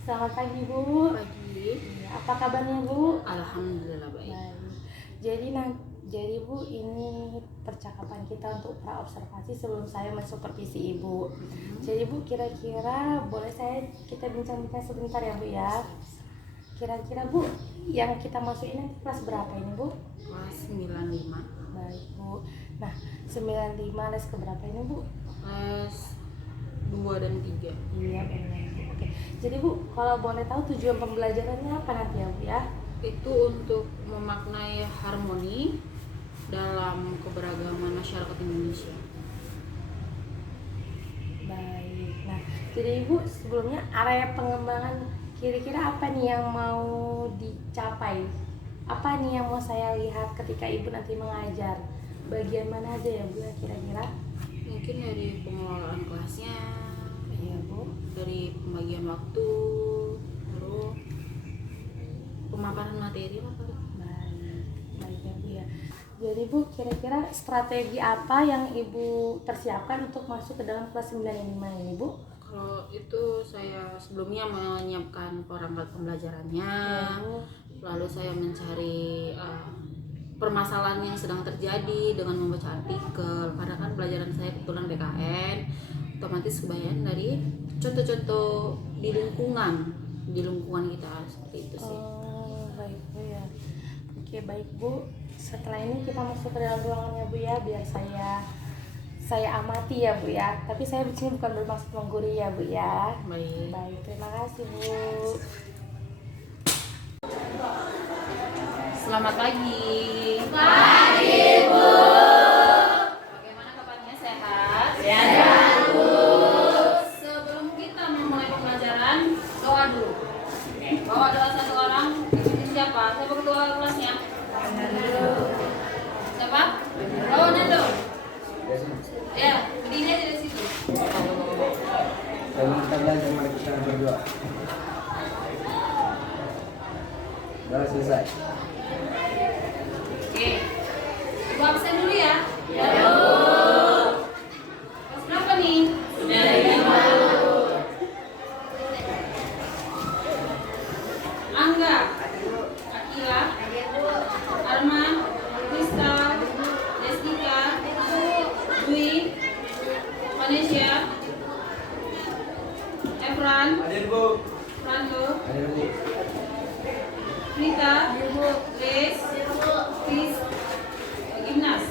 Selamat pagi Bu. Pagi. Iya, apa kabarnya Bu? Alhamdulillah baik. Baik. Jadi Bu, ini percakapan kita untuk pra observasi sebelum saya mensupervisi Ibu. Jadi Bu, kira-kira boleh kita bincang-bincang sebentar ya Bu ya? Kira-kira Bu, yang kita masukin nanti kelas berapa ini Bu? Kelas 95. Baik Bu. Nah, 95 les keberapa ini Bu? Kelas 2 dan 3. Iya benar. Oke. Jadi Bu, kalau boleh tahu tujuan pembelajarannya apa nanti ya Bu ya? Itu untuk memaknai harmoni dalam keberagaman masyarakat Indonesia. Baik. Nah, jadi Ibu sebelumnya area pengembangan kira-kira apa nih yang mau dicapai? Apa nih yang mau saya lihat ketika Ibu nanti mengajar? Bagian mana aja ya Bu ya kira-kira? Mungkin dari pengelolaan kelasnya, Iya Bu. dari pembagian waktu, terus pemaparan materi lah paling. Baik ya Bu ya. Jadi Bu, kira-kira strategi apa yang Ibu persiapkan untuk masuk ke dalam kelas 95 ini Bu? Kalau itu saya sebelumnya menyiapkan perangkat pembelajarannya, Iya Bu. lalu saya mencari permasalahan yang sedang terjadi dengan membaca artikel, karena kan pelajaran saya kebetulan BKN, otomatis kebayang dari contoh-contoh di lingkungan kita, seperti itu sih. Oh, baik Bu ya. Oke, baik Bu. Setelah ini kita masuk ke dalam ruangannya Bu ya, biar saya amati ya Bu ya. Tapi saya di sini bukan bermaksud menggurui ya Bu ya. Baik. Baik, terima kasih Bu. Selamat pagi. Pagi Bu. Bagaimana kabarnya, sehat? Sehat Bu. Sebelum kita memulai pembelajaran, doa dulu. Bawa doa satu orang. Siapa? Siapa ketua kelasnya? Siapa? Oh, Nando. Ya, berdiri aja di situ. Kalau kita belajar, mari kita berdoa. Sudah selesai. Oke. Ibu absen dulu ya. Ya Bu. Kelas berapa nih? Sudah 5 Bu. Angga, Akila, Arman, Krista, Jessica, Dwi, Malaysia, Efran, Hadir Bu. Franco, Hadir Bu. Rita, Grace, Chris, Gimnas.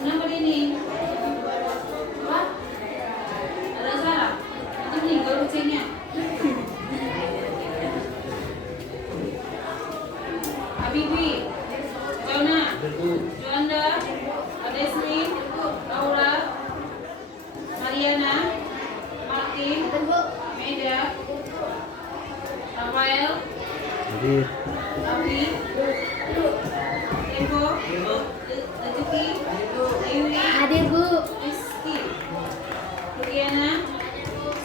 Kenapa dia nih? Apa? Ada Sarah. Itu nih kalau kucingnya. Habibi, Jona, Joanda, Adesni, Laura, Mariana, Martin, Meda, Rafael, Hadir. Rafi, Tempo, Ajuki, Dewi, Hadir Bu. Rizky, Rukiana,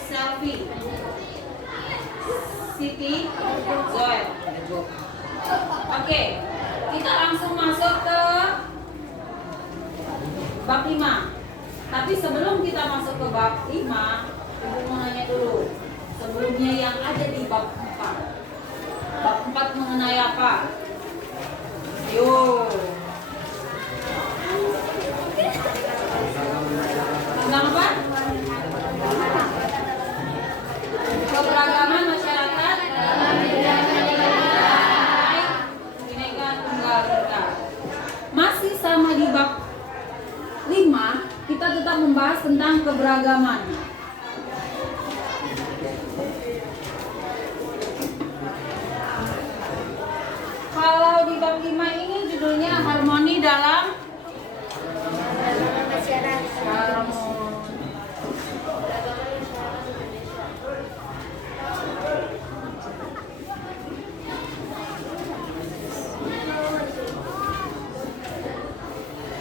Selvi, Siti, Zoel. Oke, kita langsung masuk ke bab 5. Tapi sebelum kita masuk ke bab 5, Ibu mau nanya dulu. Sebelumnya yang ada di bab 4. Bab 4 mengenai apa? Yo. Tentang apa? Keberagaman masyarakat dalam Bhinneka Tunggal Ika. Masih sama di bab 5, kita tetap membahas tentang keberagaman. Kalau di bab 5 ini judulnya harmoni dalam harmoni.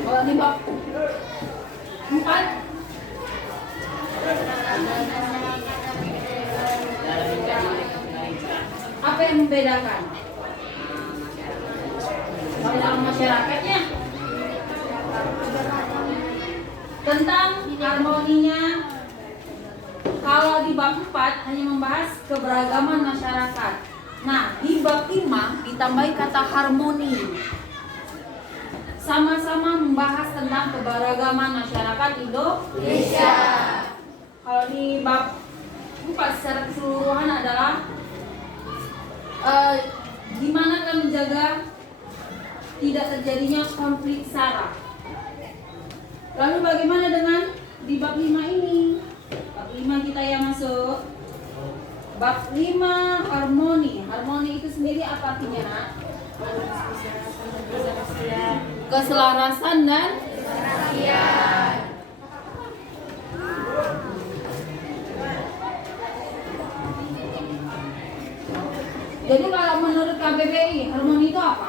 Kalau di bab 4 apa yang membedakan? Dalam masyarakatnya tentang harmoninya. Kalau di di bab 4 hanya membahas keberagaman masyarakat. Nah, di bab 5 ditambahi kata harmoni. Sama-sama membahas tentang keberagaman masyarakat Indonesia. Kalau di bab 4 secara keseluruhan adalah gimana kan menjaga tidak terjadinya konflik sara. Lalu bagaimana dengan di bab 5 ini? Bab 5 kita yang masuk. Bab 5 harmoni. Harmoni itu sendiri apa artinya, Nak? Keselarasan dan jadi kalau menurut KBBI harmoni itu apa?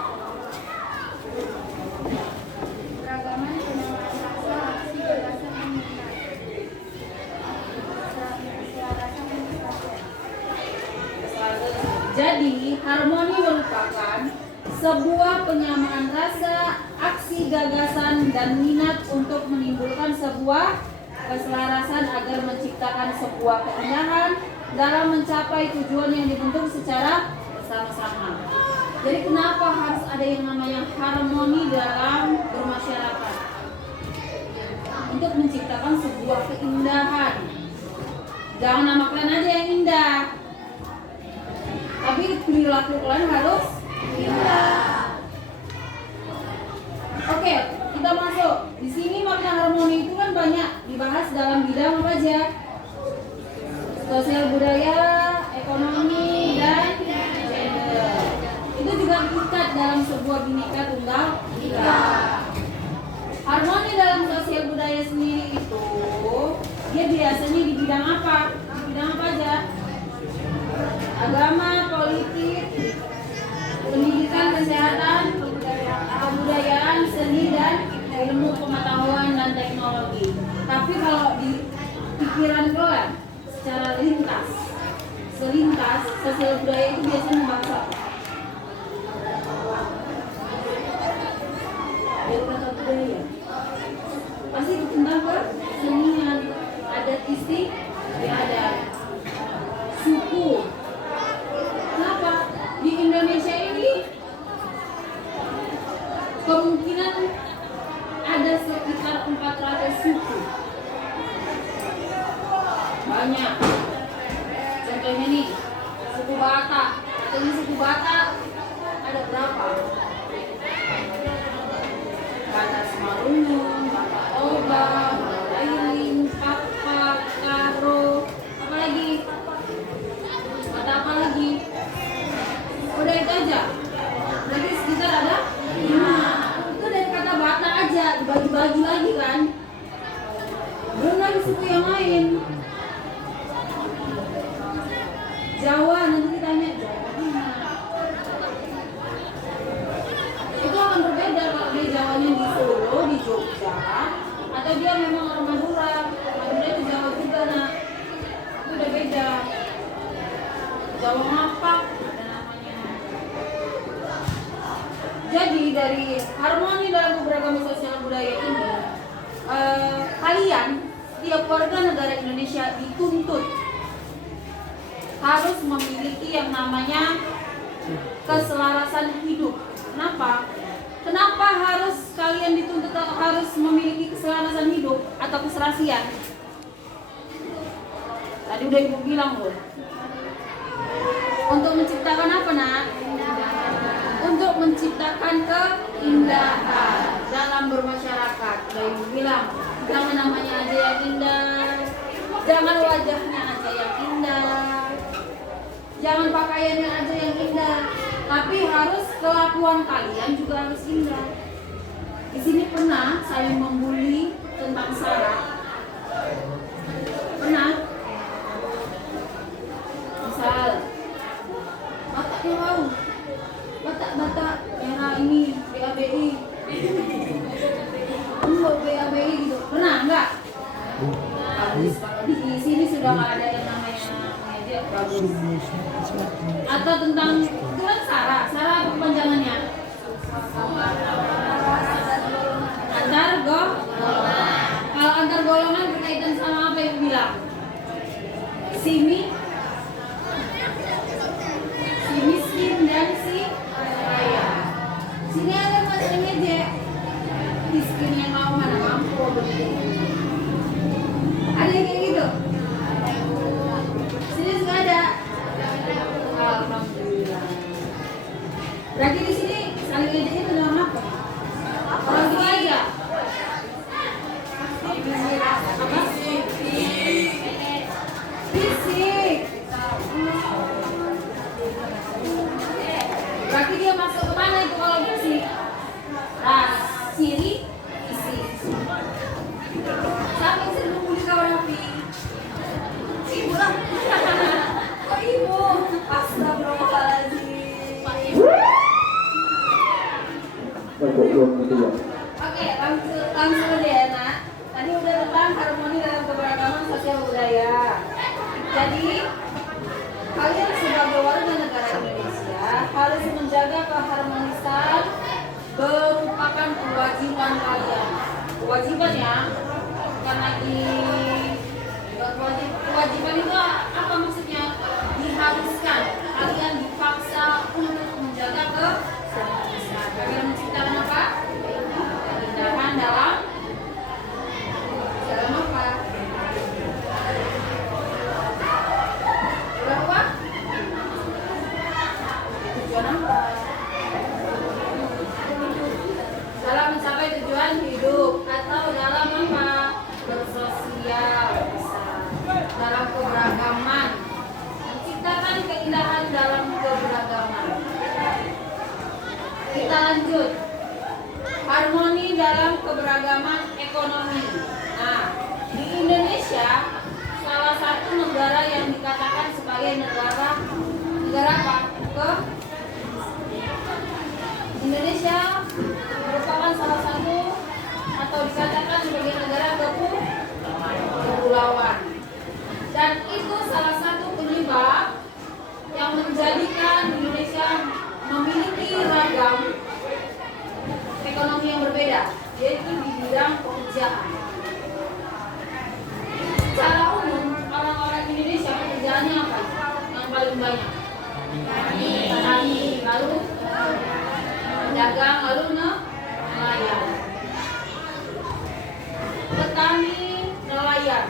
Keragaman penyamaan rasa, aksi, gagasan, dan minat. Keselarasan dan kesatuan. Jadi harmoni merupakan sebuah penyamaan rasa, aksi, gagasan, dan minat untuk menimbulkan sebuah keselarasan agar menciptakan sebuah keindahan dalam mencapai tujuan yang dibentuk secara bersama-sama. Jadi kenapa harus ada yang namanya harmoni dalam bermasyarakat? Untuk menciptakan sebuah keindahan. Jangan nama kalian aja yang indah, tapi perilaku kalian harus indah. Oke, kita masuk. Di sini makna harmoni itu kan banyak dibahas dalam bidang apa aja? Sosial budaya, ekonomi, dan gender. Itu juga diikat dalam sebuah Bhinneka Tunggal Ika. Harmoni dalam sosial budaya sendiri itu dia biasanya di bidang apa? Di bidang apa aja? Agama, politik, pendidikan, kesehatan, kebudayaan, seni, dan ilmu pengetahuan dan teknologi. Tapi kalau di pikiran kalian secara selintas sosial budaya itu biasanya membahas apa? Dari kata budaya pasti tentang kesenian, adat istiadat, suku. Kenapa? Di Indonesia ini kemungkinan ada sekitar 400 suku. Banyak. Contohnya nih, suku Batak. Katanya suku Batak ada berapa? Batak Semarungun, Batak Toba, Bailing, Papak, Karo, apa lagi? Batak apa lagi? Udah itu aja. Berarti sekitar ada 5. Itu dari kata Batak aja, dibagi-bagi lagi kan? Belum lagi suku yang lain. Jawa, nanti kita tanya Jawa mana? Itu akan berbeda kalau dia Jawanya di Solo, di Jogja, atau dia memang orang Madura. Madura itu Jawa juga, nah itu udah beda. Jawa Mapak ada namanya. Jadi dari harmoni dalam keberagaman sosial budaya ini, kalian setiap warga negara Indonesia dituntut harus memiliki yang namanya keselarasan hidup. Kenapa? Kenapa harus kalian dituntut harus memiliki keselarasan hidup atau keserasian? Tadi udah ibu bilang loh. Untuk menciptakan apa, Nak? Untuk menciptakan keindahan dalam bermasyarakat. Udah ibu bilang, jangan namanya aja yang indah, jangan wajahnya aja yang indah, jangan pakaiannya aja yang indah, tapi harus kelakuan kalian juga harus indah. Di sini pernah saling membuli tentang sara. Pernah? Misal, Bataknya mau, Batak merah ini BABI, BABI gitu. Pernah enggak? Bagus. Di sini sudah nggak ada yang namanya media bagus. Atau tentang itu kan sara apa kepanjangannya? Antar golongan. Kalau antar golongan berkaitan sama apa yang bilang? si miskin dan si kaya. Sini ada Mas Emeje. Miskin yang mau mana mampu begitu. Ada yang kayak gitu? Sini juga ada. Alhamdulillah. Berarti di sini saling ngejeknya itu dalam apa? Orang tua aja. Apa? Fisik. Berarti dia masuk ke mana itu kalau fisik? Nah, kiri fisik. Siapa yang sering membuli kawan Nabi? Ibu lah. Oh ibu. Astagfirullahaladzim. Oke, langsung aja ya nak. Tadi udah tentang harmoni dalam keberagaman sosial budaya. Jadi kalian sebagai warga negara Indonesia harus menjaga keharmonisan merupakan kewajiban kalian. Kewajiban ya, bukan lagi kewajiban itu apa maksudnya? Diharuskan. Kalian dipaksa untuk menjaga keharmonisan. Kalian menciptakan apa? Keindahan dalam apa? Berapa? Tujuan apa? Dalam mencapai tujuan hidup atau dalam apa? Bersosial bisa. Dalam keberagaman. Menciptakan keindahan dalam keberagaman. Kita lanjut. Harmoni dalam keberagaman ekonomi. Nah, di Indonesia salah satu negara yang dikatakan sebagai negara apa? Indonesia merupakan salah satu atau dikatakan sebagai negara kepulauan. Dan itu salah satu penyebab yang menjadikan Indonesia memiliki ragam ekonomi yang berbeda, yaitu di bidang pekerjaan. Secara umum, orang-orang Indonesia pekerjaannya apa? Yang paling banyak? Petani, lalu dagang, lalu nelayan. Petani, nelayan.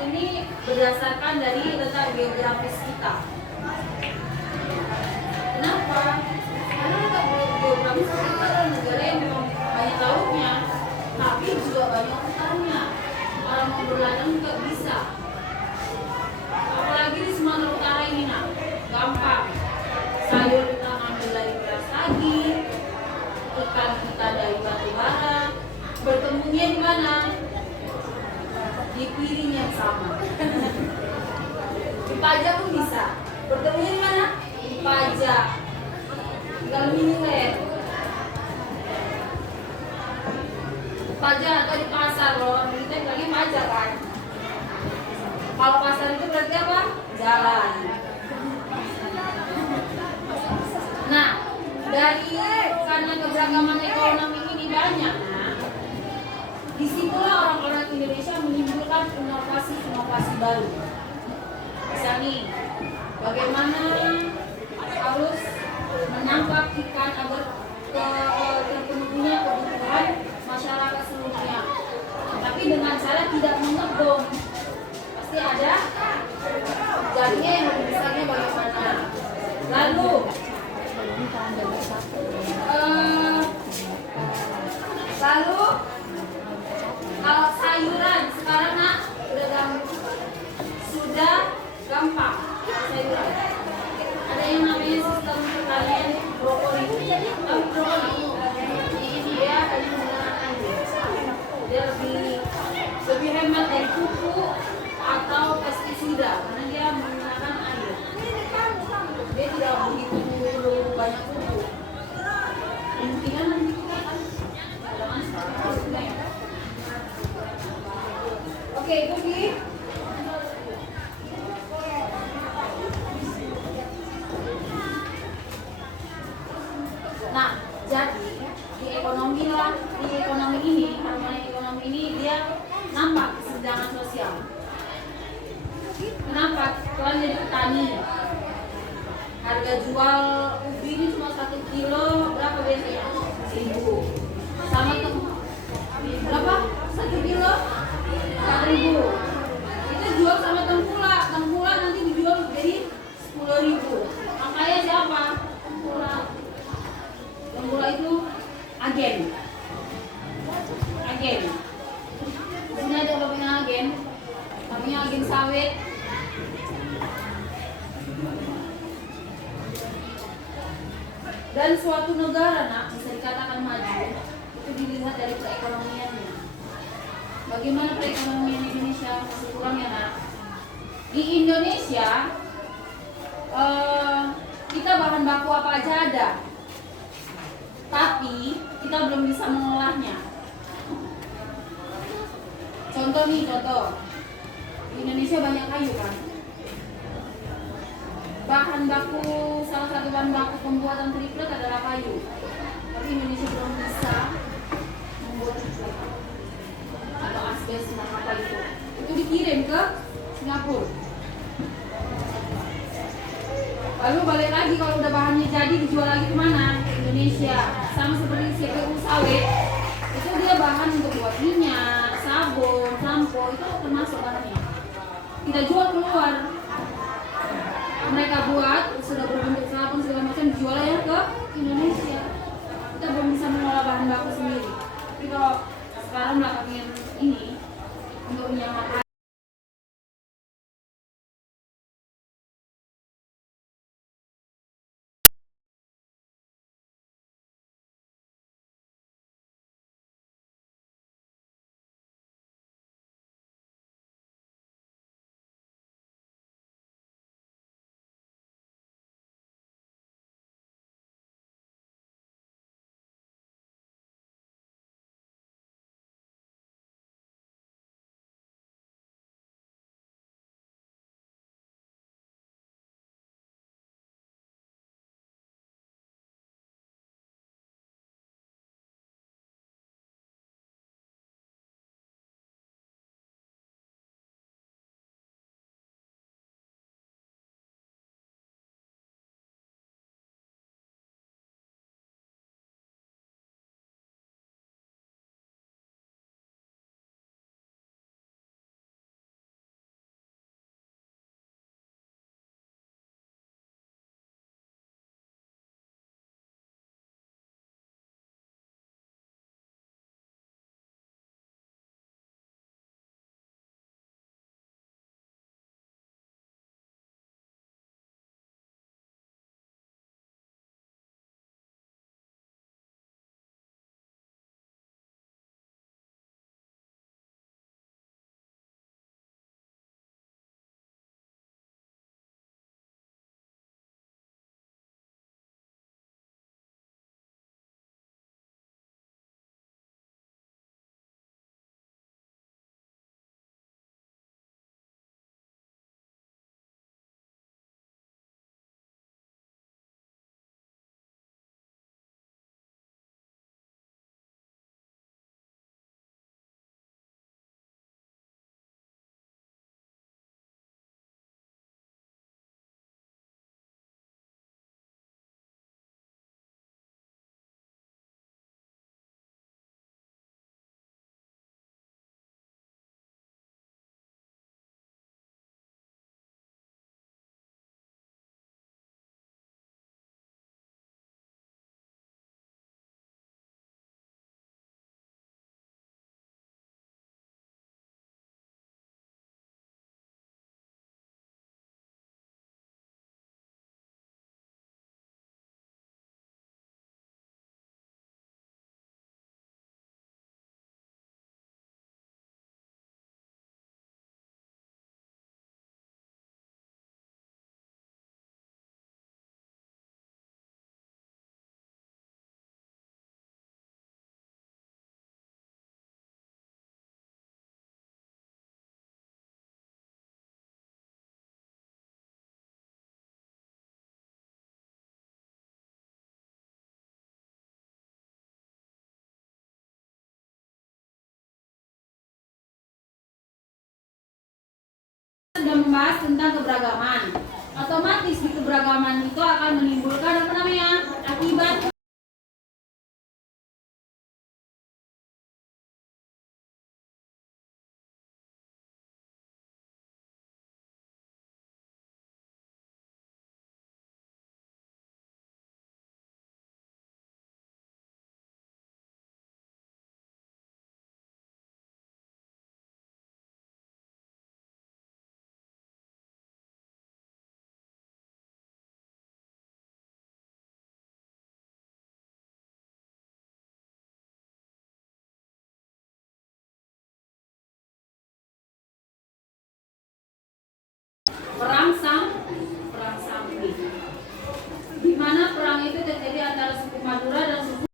Ini berdasarkan dari letak geografis kita. Kenapa? Karena letak geografis kita adalah negara yang memang banyak lautnya, tapi juga banyak hutannya. Orang mau berladang juga bisa. Apalagi di Sumatera Utara ini nak, gampang. Sayur kita ngambil dari beras lagi, ikan kita dari batu bara. Bertemunya di mana? Di piring yang sama. Di pajak pun bisa. Bertemunya di mana? Di pajak. Tinggal milih. Pajak atau di pasar loh. Kita bilangnya pajak kan. Kalau pasar itu berarti apa? Jalan. Nah, karena keberagaman ekonomi ini banyak, nah, disitulah orang-orang Indonesia menimbulkan inovasi-inovasi baru. Bisa nih, bagaimana harus menangkap ikan agar terpenuhinya kebutuhan masyarakat seluruhnya, tapi dengan cara tidak mengebom. Pasti ada jaringnya yang lebih besarnya bagaimana. Lalu kalau sayuran sekarang nak sudah gampang sayuran. Ada yang namanya sistem pertanian brokoli. Tahu brokoli? Ini dia hanya menggunakan air. Dia lebih hemat dari pupuk atau pestisida karena dia menggunakan air. Dia tidak begitu banyak pupuk. Kemungkinan nanti kita akan oke, itu di nah, jadi di ekonomi ini, harmoni ekonomi ini dia nampak kesenjangan sosial. Kenapa? petani. Harga jual ubi ini cuma 1 kilo berapa biasanya? 1.000. Sama berapa? 1 kilo 4.000. Itu jual sama tengkulak. Tengkulak nanti dijual jadi 10.000. Makanya siapa? Tengkulak. Tengkulak itu agen. Agen. Di sini ada namanya agen. Namanya agen sawit. Dan suatu negara nak bisa dikatakan maju itu dilihat dari perekonomiannya. Bagaimana perekonomian Indonesia? Masih kurang ya nak. Di Indonesia kita bahan baku apa aja ada, tapi kita belum bisa mengolahnya. Contoh nih, di Indonesia banyak kayu kan. Salah satu bahan baku pembuatan triplet adalah kayu. Tapi Indonesia belum bisa membuat triplet atau asbes atau apa itu. Itu dikirim ke Singapura. Lalu balik lagi kalau udah bahannya jadi dijual lagi kemana? Ke Indonesia. Sama seperti CPU sawit. Itu dia bahan untuk buat minyak, sabun, sampo, itu termasuk bahannya. Kita jual keluar. Mereka buat sudah berbentuk sabun segala macam dijualnya ke Indonesia. Kita belum bisa mengolah bahan baku sendiri. Tapi kalau sekarang belakangan ini untuk minyak sudah membahas tentang keberagaman. otomatis di keberagaman itu akan menimbulkan apa namanya akibat perangsang perangsang di mana perang itu terjadi antara suku Madura dan suku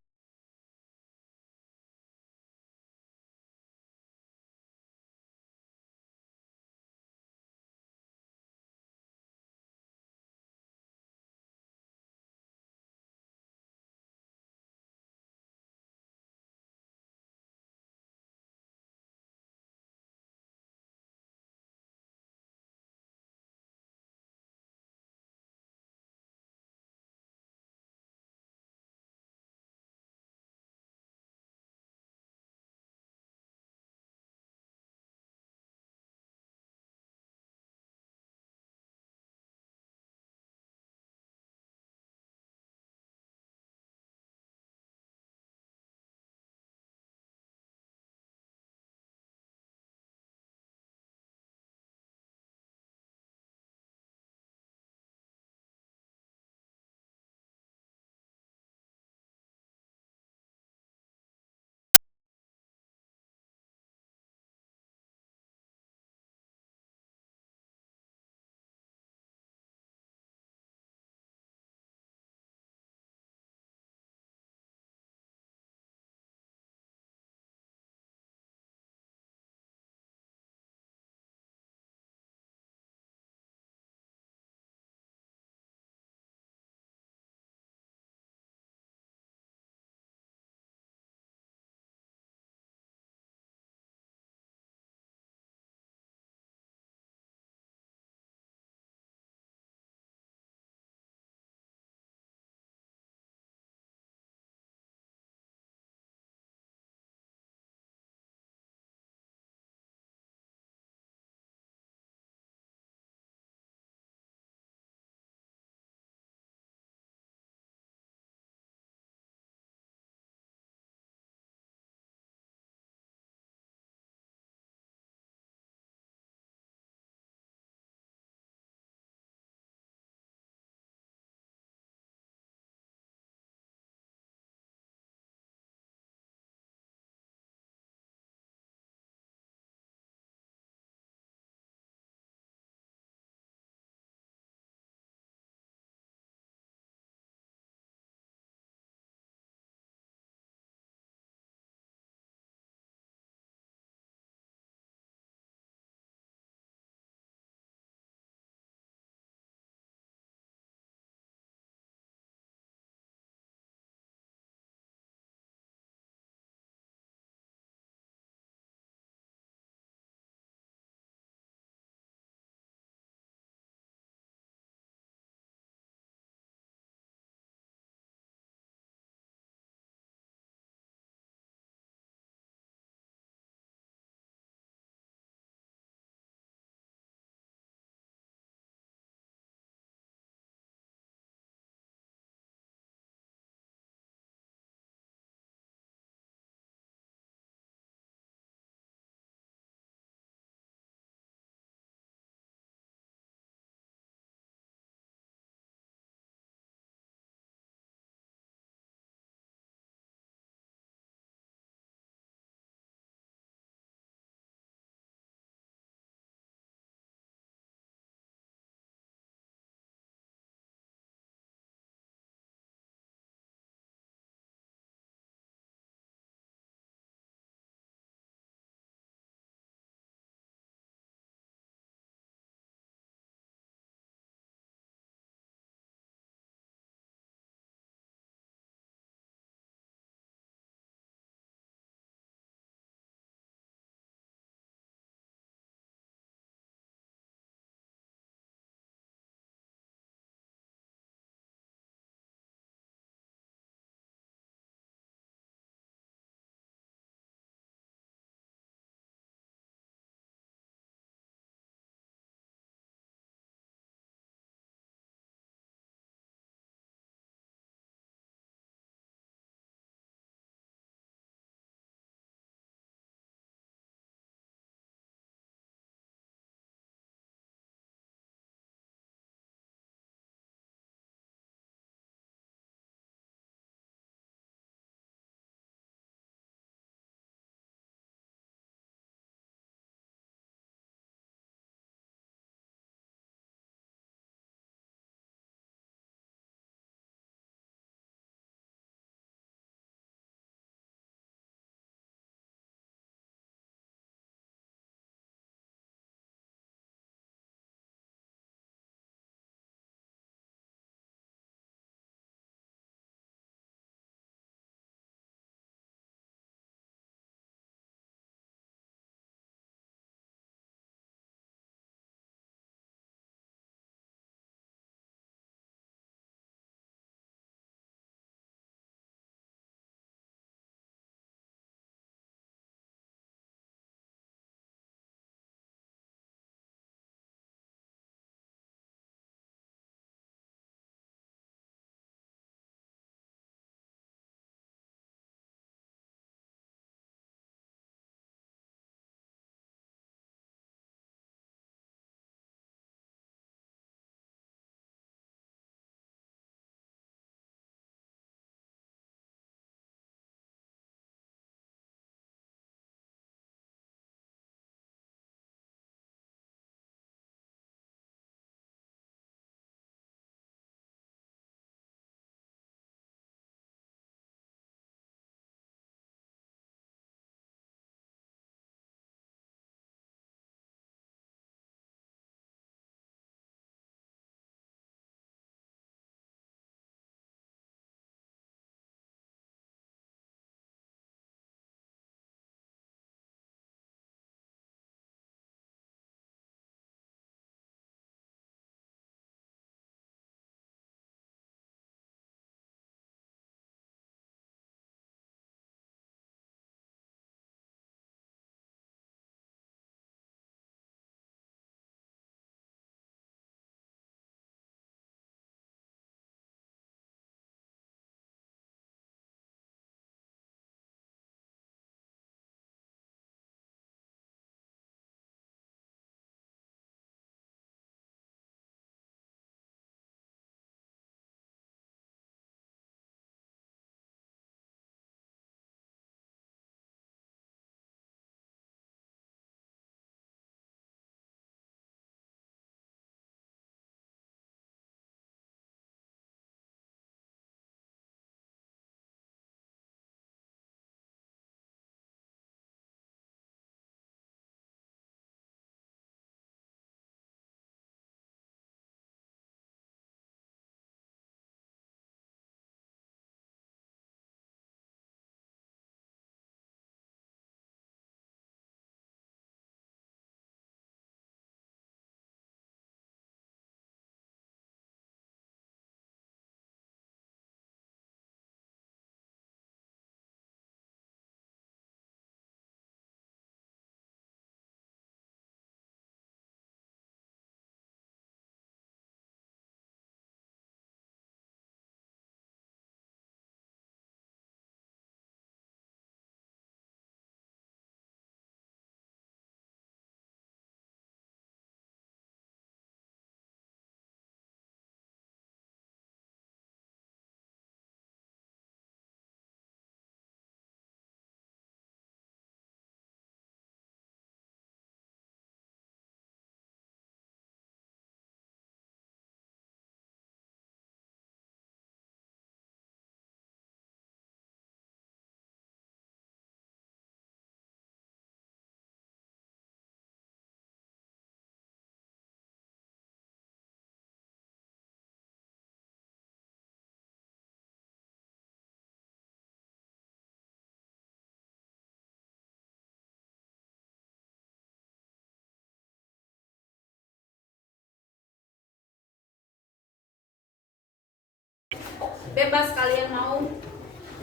bebas kalian mau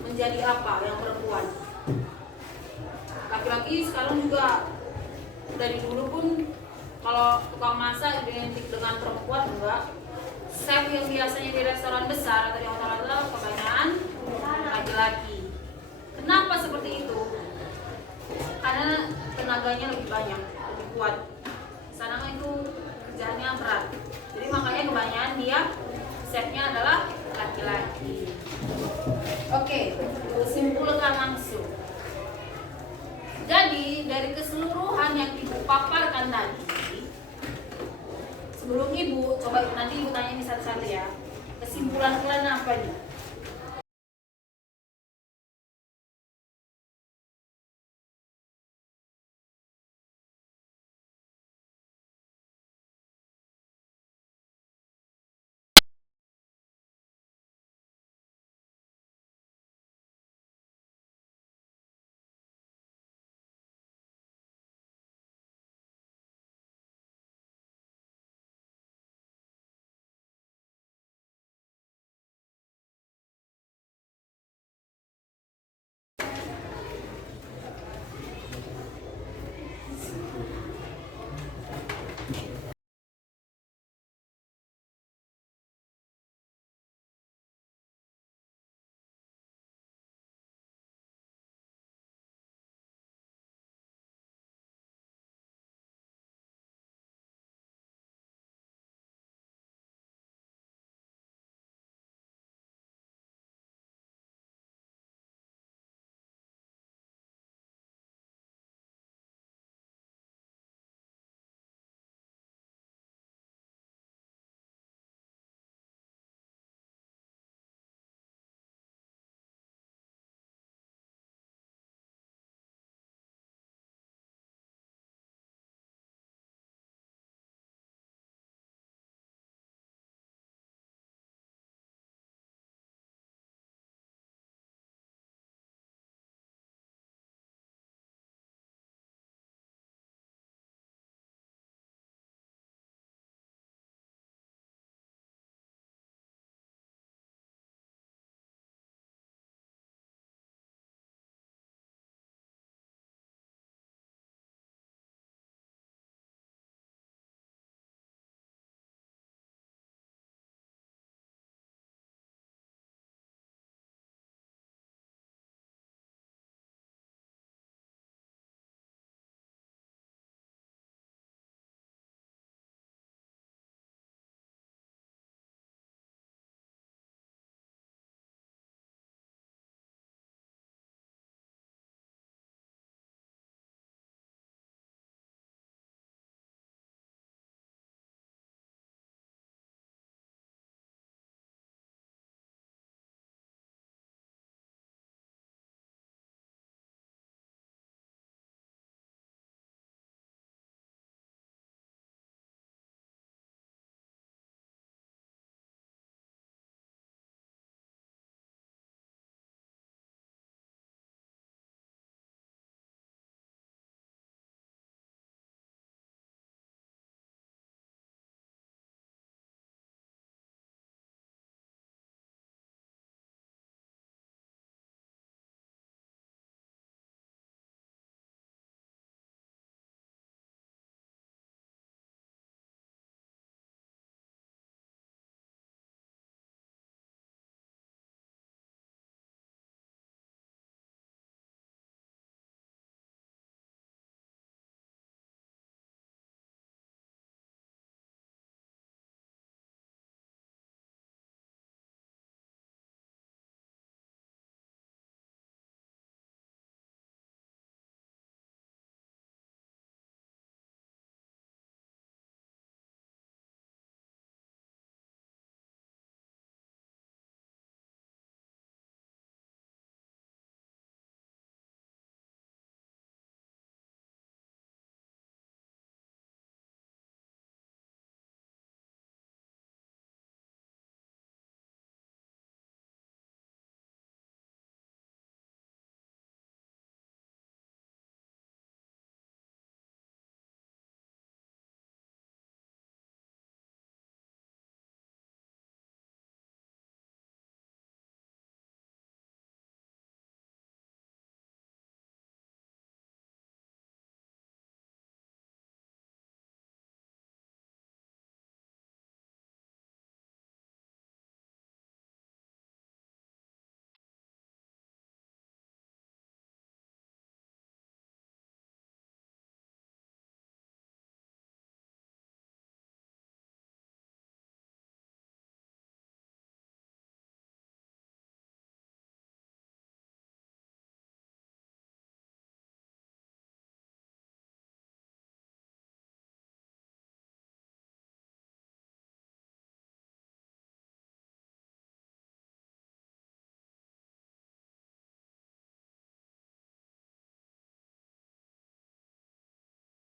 menjadi apa yang perempuan. Laki-laki sekarang juga dari dulu pun kalau tukang masak identik dengan perempuan enggak. Chef yang biasanya di restoran besar atau di hotel-hotel kebanyakan laki-laki. Kenapa seperti itu? Karena tenaganya lebih banyak, lebih kuat. Sana itu kerjaannya berat. Jadi makanya kebanyakan dia chefnya adalah laki-laki. Oke, simpulkan langsung. Jadi dari keseluruhan yang ibu paparkan tadi, sebelum ibu coba nanti ibu tanya ini satu-satu ya. Kesimpulan kalian apa nih?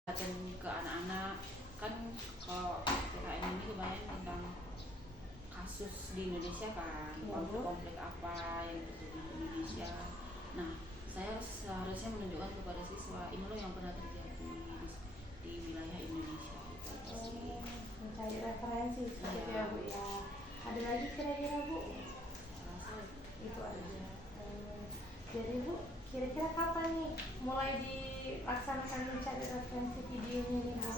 dan ke anak-anak kan. Kalau PKN ini kebanyakan tentang kasus di Indonesia kan, konflik apa yang terjadi di Indonesia. Nah, saya seharusnya menunjukkan kepada siswa ini loh yang pernah terjadi di wilayah Indonesia gitu. Mencari referensi seperti itu ya Bu ya. Ada lagi kira-kira Bu? Saya rasa Itu aja. Jadi Bu, kira-kira kapan nih mulai dilaksanakan mencari referensi video ini Bu?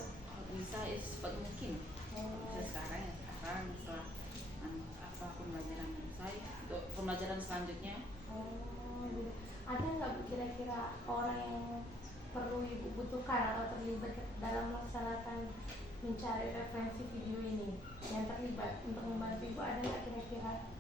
bisa secepat mungkin. Bisa sekarang ya sekarang, setelah apa pembelajaran saya untuk pembelajaran selanjutnya. Gitu. Ada nggak Bu kira-kira orang yang perlu Ibu butuhkan atau terlibat dalam melaksanakan mencari referensi video ini yang terlibat untuk membantu Ibu, ada nggak kira-kira?